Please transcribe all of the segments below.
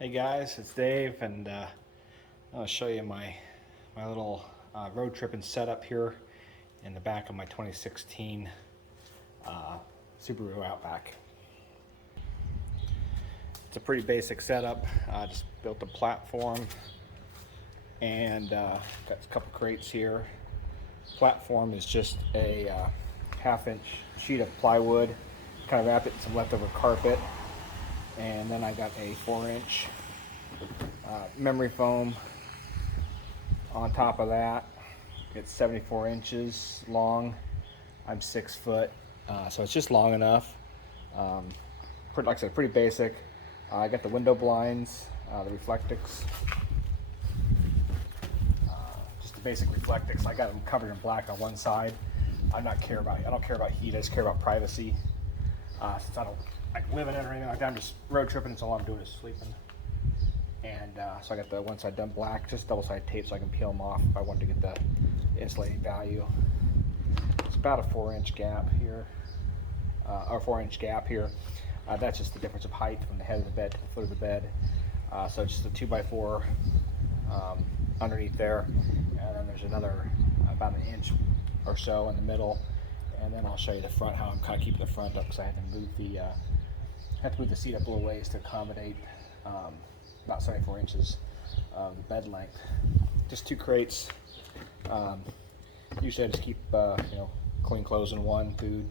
Hey guys, it's Dave, and I'll show you my little road trip and setup here in the back of my 2016 Subaru Outback. It's a pretty basic setup. I just built a platform and got a couple crates here. Platform is just a half-inch sheet of plywood, kind of wrapped it in some leftover carpet, and then I got a 4-inch memory foam on top of that. It's 74 inches long. I'm 6 foot, so it's just long enough. Like I said, pretty basic. I got the window blinds, the Reflectix, just the basic Reflectix. I got them covered in black on one side. I don't care about heat. I just care about privacy. Since I don't like living in or anything like that, I'm just road tripping, and so all I'm doing is sleeping. And so I got the one side done black, just double-sided tape so I can peel them off if I wanted to get the insulating value. It's about a 4-inch gap here, or 4-inch gap here. That's just the difference of height from the head of the bed to the foot of the bed. So just a 2x4 underneath there, and then there's another about an inch or so in the middle. And then I'll show you the front, how I'm kind of keeping the front up, because I had to move the seat up a little ways to accommodate about 74 inches of the bed length. Just 2 crates. Usually I just keep clean clothes in one, food,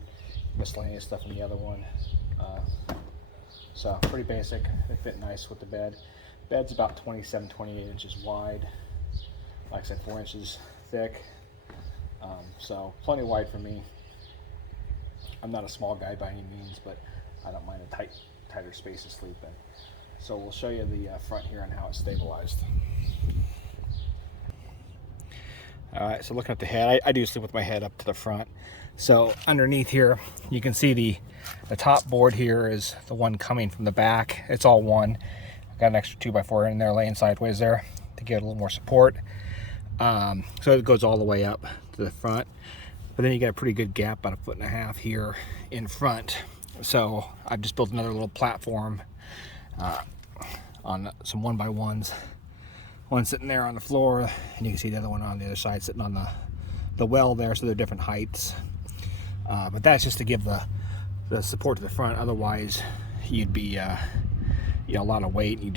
miscellaneous stuff in the other one. So pretty basic. They fit nice with the bed. Bed's about 27, 28 inches wide. Like I said, 4 inches thick. So plenty wide for me. I'm not a small guy by any means, but I don't mind a tighter space to sleep in. So we'll show you the front here and how it's stabilized. All right, so looking at the head, I do sleep with my head up to the front. So underneath here, you can see the top board here is the one coming from the back. It's all one. I've got an extra 2x4 in there laying sideways there to get a little more support. So it goes all the way up to the front. But then you got a pretty good gap, about 1.5 feet here in front. So I've just built another little platform on some 1x1s. One sitting there on the floor, and you can see the other one on the other side sitting on the well there, so they're different heights. But that's just to give the support to the front. Otherwise, you'd be a lot of weight. You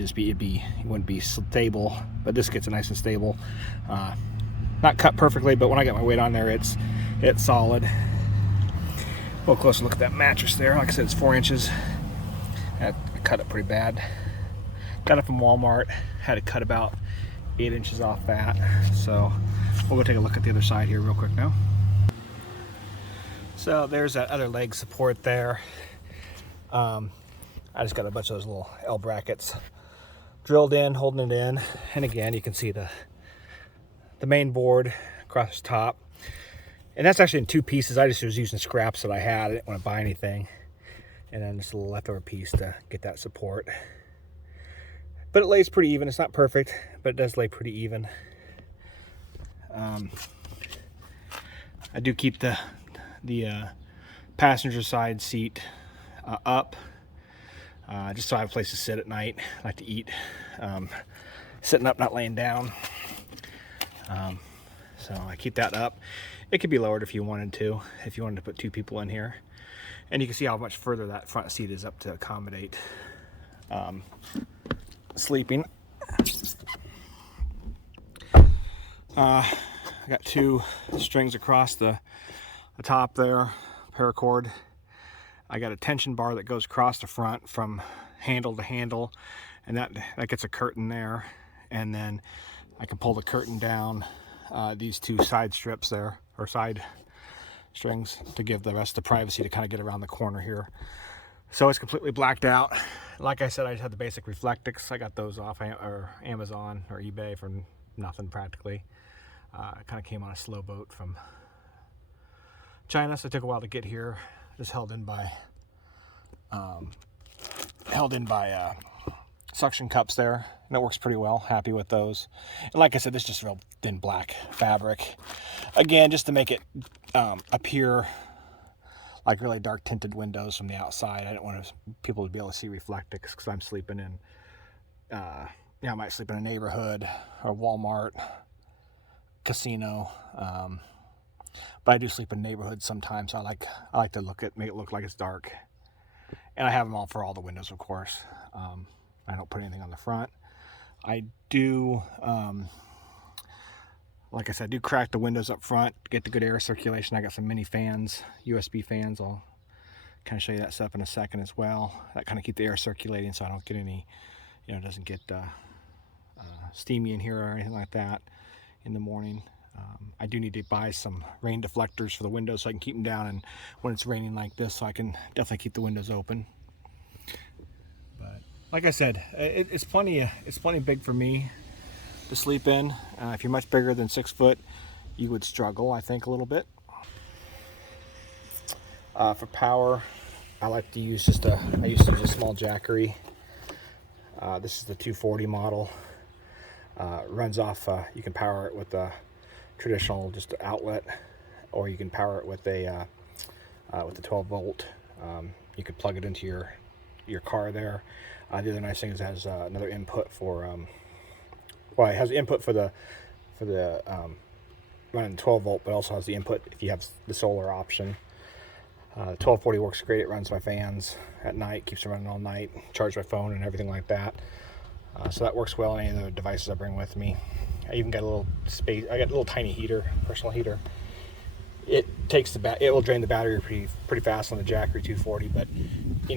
wouldn't be stable. But this gets it nice and stable. Not cut perfectly, but when I get my weight on there, it's solid. A little closer look at that mattress there. Like I said, it's 4 inches. I cut it pretty bad. Got it from Walmart. Had to cut about 8 inches off that. So we'll go take a look at the other side here real quick now. So there's that other leg support there. I just got a bunch of those little L brackets drilled in, holding it in. And again, you can see the main board across the top. And that's actually in 2 pieces. I just was using scraps that I had. I didn't want to buy anything. And then just a little leftover piece to get that support. But it lays pretty even. It's not perfect, but it does lay pretty even. I do keep the passenger side seat up, just so I have a place to sit at night. I like to eat sitting up, not laying down. So I keep that up. It could be lowered if you wanted to put 2 people in here. And you can see how much further that front seat is up to accommodate sleeping. I got 2 strings across the top there, paracord. I got a tension bar that goes across the front from handle to handle, and that gets a curtain there. And then I can pull the curtain down, these 2 side strips there, or side strings, to give the rest of the privacy to kind of get around the corner here. So it's completely blacked out. Like I said, I just had the basic Reflectix. I got those off Amazon or eBay for nothing practically. It kind of came on a slow boat from China, so it took a while to get here. Just held in by suction cups there, and it works pretty well. Happy with those. And like I said, this is just real thin black fabric. Again, just to make it appear like really dark tinted windows from the outside. I didn't want people to be able to see Reflectix because I'm sleeping in I might sleep in a neighborhood or Walmart, casino. But I do sleep in neighborhoods sometimes. So I like to make it look like it's dark. And I have them all for all the windows, of course. I don't put anything on the front. I do, like I said, I do crack the windows up front to get the good air circulation. I got some mini fans, USB fans. I'll kind of show you that stuff in a second as well. That kind of keep the air circulating so I don't get any, it doesn't get steamy in here or anything like that in the morning. I do need to buy some rain deflectors for the windows so I can keep them down, and when it's raining like this, so I can definitely keep the windows open. But like I said, it's plenty big for me to sleep in. If you're much bigger than 6 foot, you would struggle, I think, a little bit. For power, I like to use I used to use a small Jackery. This is the 240 model. Runs off, you can power it with a traditional just outlet, or you can power it with the 12 volt. You could plug it into your car there. The other nice thing is it has another input for, well, it has input for the running 12 volt, but also has the input if you have the solar option. 1240 works great. It runs my fans at night, keeps them running all night, charge my phone and everything like that. So that works well on any of the devices I bring with me. I even got a little space. I got a little tiny heater, personal heater. It will drain the battery pretty fast on the Jackery 240, but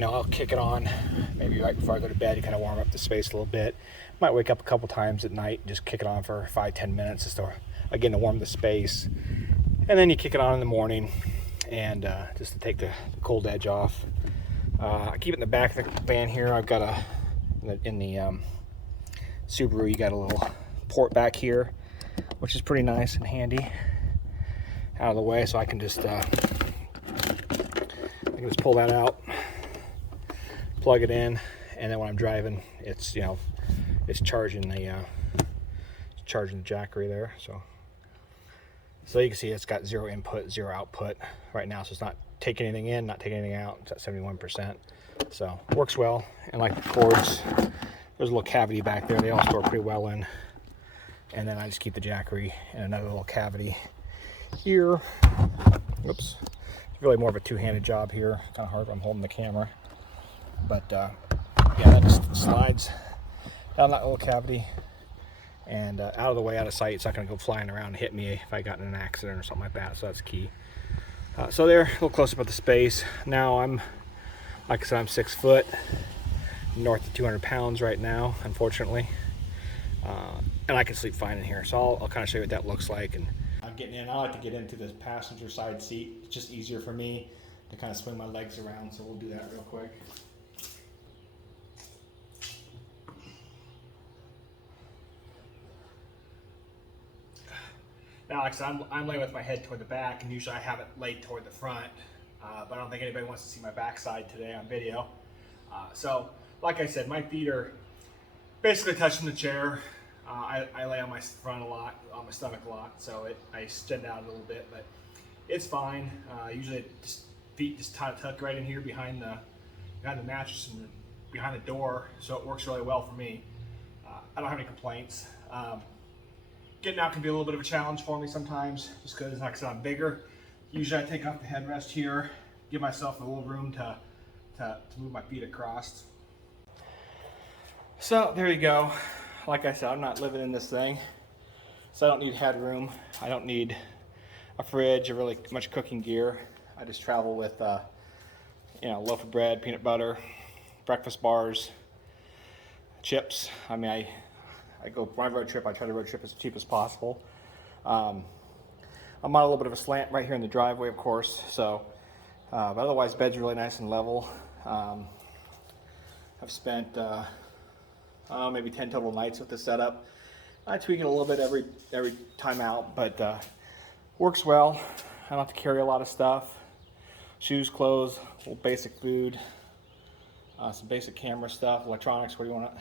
I'll kick it on maybe right before I go to bed to kind of warm up the space a little bit. Might wake up a couple times at night and just kick it on for 5-10 minutes just to warm the space, and then you kick it on in the morning and just to take the cold edge off. I keep it in the back of the van here. I've got in the Subaru, you got a little port back here, which is pretty nice and handy, out of the way, so I can just pull that out, plug it in, and then when I'm driving, it's charging the Jackery there. So you can see it's got 0 input, 0 output right now, so it's not taking anything in, not taking anything out. It's at 71%, so it works well. And like the cords, there's a little cavity back there. They all store pretty well in. And then I just keep the Jackery in another little cavity here. Oops. It's really more of a two-handed job here. Kind of hard when I'm holding the camera. But yeah, that just slides down that little cavity and out of the way, out of sight. It's not going to go flying around and hit me if I got in an accident or something like that. So that's key. So there, a little closer up at the space. Now like I said, I'm 6 foot, north of 200 pounds right now, unfortunately. And I can sleep fine in here. So I'll kind of show you what that looks like. And I'm getting in. I like to get into the passenger side seat. It's just easier for me to kind of swing my legs around. So we'll do that real quick. Now, like I said, I'm laying with my head toward the back, and usually I have it laid toward the front, but I don't think anybody wants to see my backside today on video. So, like I said, my feet are basically touching the chair. I lay on my front a lot, on my stomach a lot, so I extend out a little bit, but it's fine. Usually, feet just tuck right in here behind the mattress and behind the door, so it works really well for me. I don't have any complaints. Getting out can be a little bit of a challenge for me sometimes, just because, like I said, I'm bigger. Usually I take off the headrest here, give myself a little room to move my feet across. So there you go. Like I said, I'm not living in this thing, so I don't need headroom. I don't need a fridge or really much cooking gear. I just travel with loaf of bread, peanut butter, breakfast bars, chips. I mean, when I road trip, I try to road trip as cheap as possible. I'm on a little bit of a slant right here in the driveway, of course, so, but otherwise, bed's really nice and level. I've spent, maybe 10 total nights with this setup. I tweak it a little bit every time out, but works well. I don't have to carry a lot of stuff. Shoes, clothes, a little basic food, some basic camera stuff, electronics, what do you want?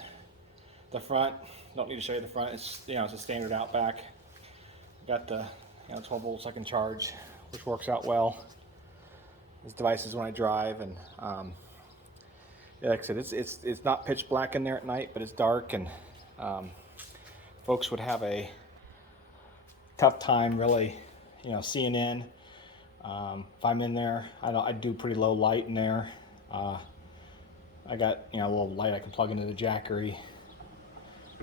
The front, don't need to show you the front. It's it's a standard Outback. Got the 12 volts I can charge, which works out well. These devices when I drive, and Yeah, like I said, it's not pitch black in there at night, but it's dark, and folks would have a tough time really, seeing in. If I'm in there, I do pretty low light in there. I got a little light I can plug into the Jackery.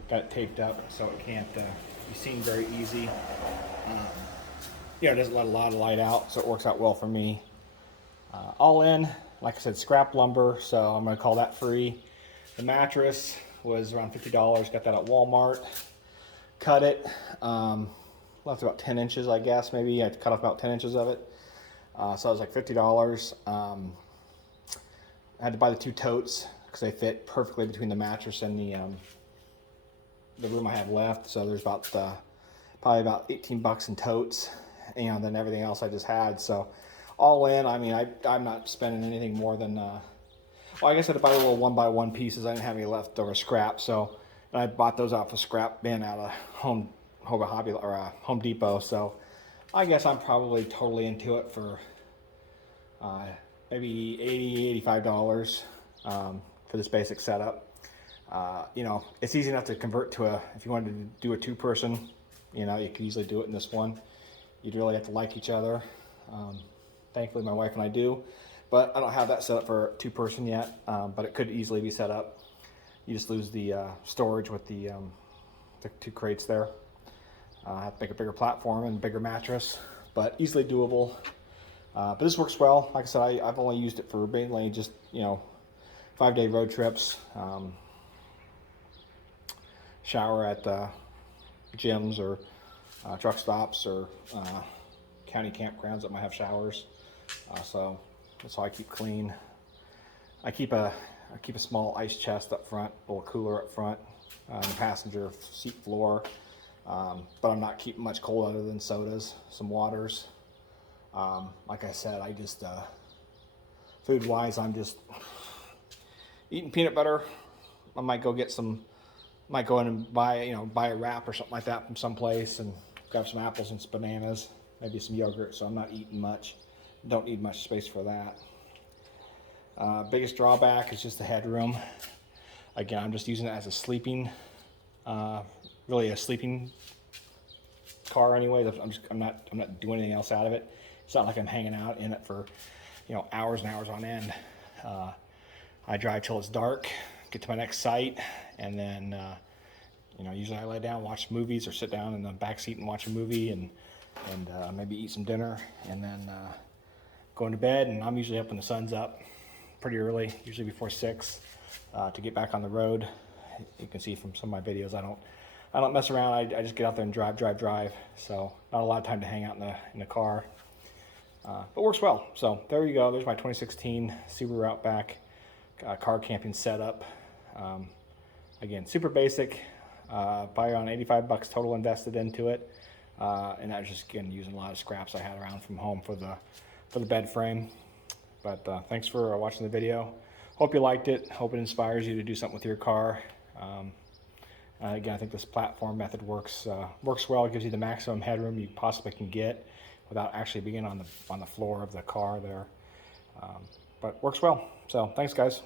Got it taped up so it can't be seen very easy. It doesn't let a lot of light out, so it works out well for me. All in, like I said, scrap lumber, so I'm going to call that free. The mattress was around $50. Got that at Walmart. Cut it. Left about 10 inches, I guess, maybe. I cut off about 10 inches of it. So it was like $50. I had to buy the 2 totes because they fit perfectly between the mattress and the room I have left. So there's about probably about 18 bucks in totes, and then everything else I just had. So all in, I mean, I'm not spending anything more than well, I guess I had to buy the little 1x1 pieces. I didn't have any leftover scrap, so and I bought those off a scrap bin out of Home Depot. So I guess I'm probably totally into it for maybe $80–85 for this basic setup. It's easy enough to convert to if you wanted to do a 2-person, you could easily do it in this one. You'd really have to like each other. Thankfully my wife and I do, but I don't have that set up for 2-person yet, but it could easily be set up. You just lose the storage with the 2 crates there. I have to make a bigger platform and bigger mattress, but easily doable. But this works well. Like I said, I've only used it for mainly just 5-day road trips, shower at gyms or truck stops or county campgrounds that might have showers. So that's how I keep clean. I keep a small ice chest up front, a little cooler up front, on the passenger seat floor. But I'm not keeping much cold other than sodas, some waters. Like I said, I just food-wise, I'm just eating peanut butter. I might go get might go in and buy a wrap or something like that from someplace and grab some apples and some bananas, maybe some yogurt. So I'm not eating much. Don't need much space for that. Biggest drawback is just the headroom. Again, I'm just using it as a sleeping, really a sleeping car anyway. I'm not doing anything else out of it. It's not like I'm hanging out in it for hours and hours on end. I drive till it's dark, get to my next site, and then usually I lay down, watch movies, or sit down in the back seat and watch a movie, and maybe eat some dinner, and then go into bed. And I'm usually up when the sun's up pretty early, usually before 6, to get back on the road. You can see from some of my videos, I don't mess around. I just get out there and drive. So not a lot of time to hang out in the car, but works well. So there you go. There's my 2016 Subaru Outback car camping setup. Again, super basic. Probably around 85 bucks total invested into it, and I was just using a lot of scraps I had around from home for the bed frame. But thanks for watching the video. Hope you liked it. Hope it inspires you to do something with your car. Again, I think this platform method works well. It gives you the maximum headroom you possibly can get without actually being on the floor of the car there. But works well. So thanks, guys.